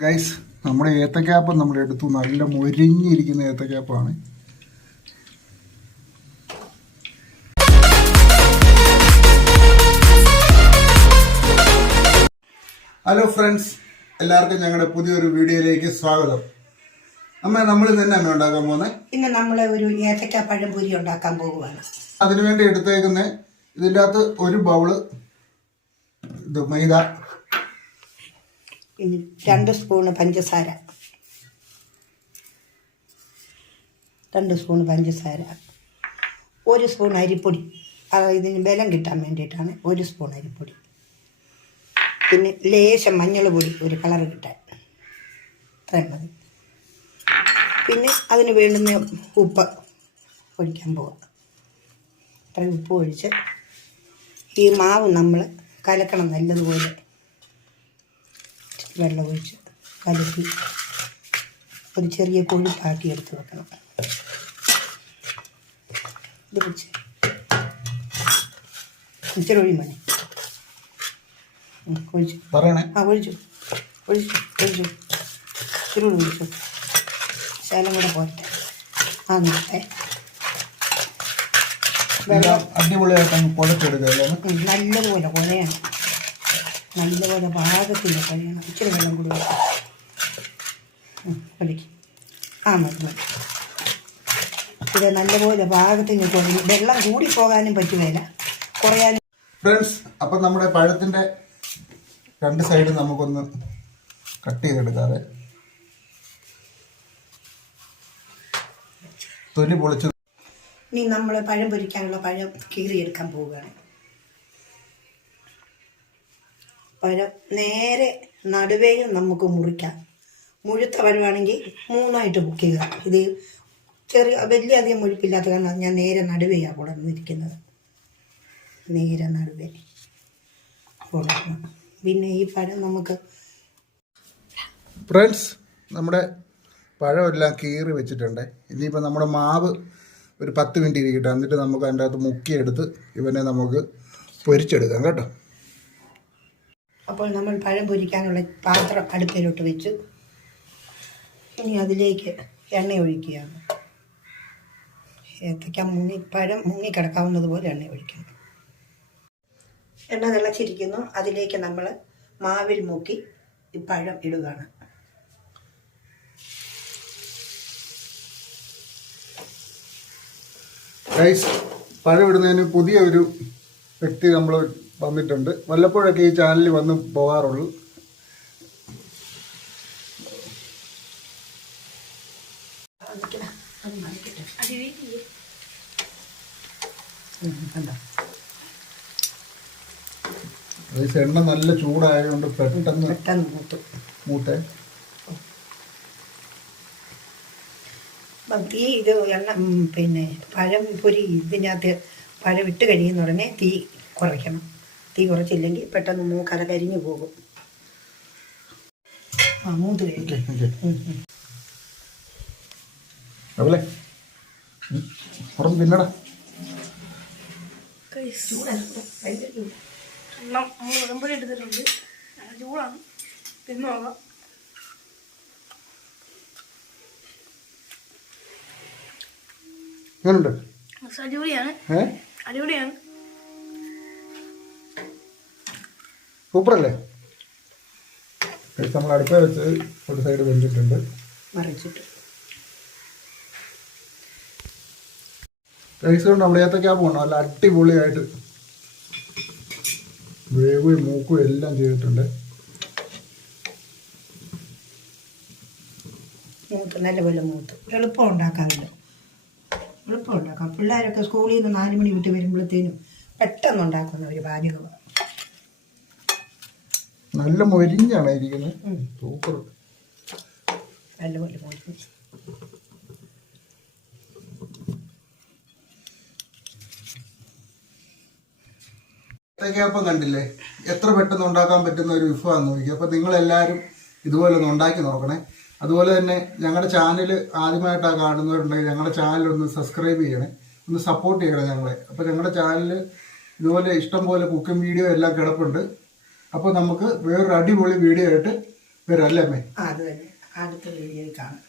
Guys, നമ്മുടെ ഏത്തക്കാപ്പം നമ്മൾ എടുത്തു. നല്ല മൊരിഞ്ഞിരിക്കുന്ന ഏത്തക്കാപ്പമാണ്. ഹലോ ഫ്രണ്ട്സ്, എല്ലാവർക്കും ഞങ്ങളുടെ പുതിയൊരു വീഡിയോയിലേക്ക് സ്വാഗതം. നമ്മൾ തന്നെ അമ്മ ഉണ്ടാക്കാൻ പോകുന്നത്. ഇന്ന് നമ്മൾ ഒരു ഏത്തക്ക പഴംപൊരി ഉണ്ടാക്കാൻ പോകുകയാണ്. അതിനുവേണ്ടി എടുത്തേക്കുന്ന ഇതിൻ്റെ അകത്ത് ഒരു ബൗള് മൈദ, 2 സ്പൂണ് പഞ്ചസാര, 2 സ്പൂൺ പഞ്ചസാര, 1 സ്പൂൺ അരിപ്പൊടി. ഇതിന് ബലം കിട്ടാൻ വേണ്ടിയിട്ടാണ് 1 സ്പൂൺ അരിപ്പൊടി. പിന്നെ ലേശം മഞ്ഞൾ പൊടി, ഒരു കളർ കിട്ടാൻ, അത്രയും മതി. പിന്നെ അതിന് വേണ്ടുന്ന ഉപ്പ് ഒഴിക്കാൻ പോവാം. അത്രയും ഉപ്പ് ഒഴിച്ച് ഈ മാവ് നമ്മൾ കലക്കണം. നല്ലതുപോലെ വെള്ളം ഒഴിച്ച് കലക്കി ഒരു ചെറിയ കൊഴുപ്പാക്കി എടുത്ത് വെക്കണം. ഇത് വെച്ച് ഇച്ചിരി ഒഴി മതി. ഒഴിച്ചു ഒഴിച്ചു ഇച്ചിരി ഒഴിച്ചു. ശകലം കൂടെ പോരട്ടെ. നോട്ടെ. വെള്ളം നല്ലതുപോലെ കുഴയണം. നല്ലപോലെ പാകത്തിന് കഴിയണം. ഇച്ചിരി വെള്ളം കൂടി ഒഴിക്കും. മതി. ഇത് നല്ലപോലെ പാകത്തിന് കുഴയും. വെള്ളം കൂടി പോകാനും പറ്റുകയില്ല, കുറയാനും. ഫ്രണ്ട്സ്, അപ്പം നമ്മുടെ പഴത്തിൻ്റെ 2 സൈഡ് നമുക്കൊന്ന് കട്ട് ചെയ്തെടുക്കാതെ തൊലി പൊളിച്ച്. ഇനി നമ്മൾ പഴം പൊരിക്കാനുള്ള പഴം കീറിയെടുക്കാൻ പോവുകയാണ്. പഴം നേരെ നടുവേയും നമുക്ക് മുറിക്കാം. മുഴുത്ത പഴമാണെങ്കിൽ 3ആയിട്ട് ബുക്ക് ചെയ്യുക. ഇത് വലിയ അധികം മുഴുപ്പില്ലാത്ത കാരണം ഞാൻ നേരെ നടുവേയാണ് കൊണ്ടുവന്നിരിക്കുന്നത്. നേരെ നടുവേ കൊടുക്കണം. പിന്നെ ഈ പഴം നമുക്ക് ഫ്രണ്ട്സ്, നമ്മുടെ പഴമെല്ലാം കീറി വെച്ചിട്ടുണ്ട്. ഇനിയിപ്പോൾ നമ്മുടെ മാവ് ഒരു 10 മിനിറ്റ് ഇരിക്കട്ടെ. എന്നിട്ട് നമുക്ക് അതിൻ്റെ അകത്ത് മുക്കിയെടുത്ത് ഇവനെ നമുക്ക് പൊരിച്ചെടുക്കാം കേട്ടോ. അപ്പോൾ നമ്മൾ പഴം പൊരിക്കാനുള്ള പാത്രം അടുപ്പിലോട്ട് വെച്ചു. ഇനി അതിലേക്ക് എണ്ണ ഒഴിക്കുകയാണ്. ഏത്തയ്ക്ക പഴം മുങ്ങിക്കിടക്കാവുന്നത് പോലെ എണ്ണ ഒഴിക്കണം. എണ്ണ തിളച്ചിരിക്കുന്നു. അതിലേക്ക് നമ്മൾ മാവിൽ മുക്കി ഈ പഴം ഇടുകയാണ്. ഗൈസ്, പഴം ഇടുന്നതിന് പുതിയ ഒരു വ്യക്തി നമ്മൾ വന്നിട്ടുണ്ട്. വല്ലപ്പോഴൊക്കെ ഈ ചാനലിൽ വന്ന് പോകാറുള്ളൂ. എണ്ണ നല്ല ചൂടായതുകൊണ്ട് പെട്ടെന്ന് മൂത്തേ. ഇത് എണ്ണ പിന്നെ പഴം പൊരി ഇതിനകത്ത് പഴം ഇട്ട് കഴിയുന്ന ഉടനെ തീ കുറയ്ക്കണം. തീ കുറച്ചില്ലെങ്കിൽ പെട്ടെന്ന് കല കരിഞ്ഞു പോകും. മൂത്ത് കഴിക്കും. പിന്നടാ ഉടമ്പടി എടുത്തിട്ടുണ്ട്. ചൂടാണ്. തിന്നു നോക്കാം. അടിപൊളിയാണ്. അടിപൊളിയാണ്. സൂപ്പറല്ലേ? നമ്മൾ അടുപ്പ വെച്ച് ഒരു സൈഡ് വെച്ചിട്ടുണ്ട്. മറിച്ചിട്ട് റൈസ് കൊണ്ട് നമ്മൾ ഏത്തക്കാ പോകണം. നല്ല അടിപൊളിയായിട്ട് വേവും മൂക്കും എല്ലാം ചെയ്തിട്ടുണ്ട്. നല്ലപോലെ മൂത്ത് എളുപ്പം ഉണ്ടാക്കാമല്ലോ. എളുപ്പം ഉണ്ടാക്കാം. പിള്ളേരൊക്കെ സ്കൂളിൽ നിന്ന് 4 മണി വിട്ട് വരുമ്പോഴത്തേനും പെട്ടെന്ന് ഉണ്ടാക്കുന്ന ഒരു പാചകമാണ്. നല്ല മൊരിഞ്ഞാണ് ഇരിക്കുന്നത്. സൂപ്പർ. നല്ലപോലെ മൊരിഞ്ഞ് ഏത്തക്കാപ്പം കണ്ടില്ലേ? എത്ര പെട്ടെന്ന് ഉണ്ടാക്കാൻ പറ്റുന്ന ഒരു വിഭവമാണെന്ന് നോക്കി. അപ്പോൾ നിങ്ങളെല്ലാവരും ഇതുപോലെ ഒന്ന് ഉണ്ടാക്കി നോക്കണേ. അതുപോലെ തന്നെ ഞങ്ങളുടെ ചാനൽ ആദ്യമായിട്ടാണ് കാണുന്നവരുണ്ടെങ്കിൽ ഞങ്ങളുടെ ചാനൽ ഒന്ന് സബ്സ്ക്രൈബ് ചെയ്യണേ, ഒന്ന് സപ്പോർട്ട് ചെയ്യണേ ഞങ്ങളെ. അപ്പോൾ ഞങ്ങളുടെ ചാനലിൽ ഇതുപോലെ ഇഷ്ടംപോലെ കുക്കിംഗ് വീഡിയോ എല്ലാം കിടപ്പുണ്ട്. അപ്പോൾ നമുക്ക് വേറൊരു അടിപൊളി വീഡിയോ ആയിട്ട് വരും അല്ലേ അമ്മേ? അത് തന്നെ അടുത്ത വീഡിയോയിൽ കാണാം.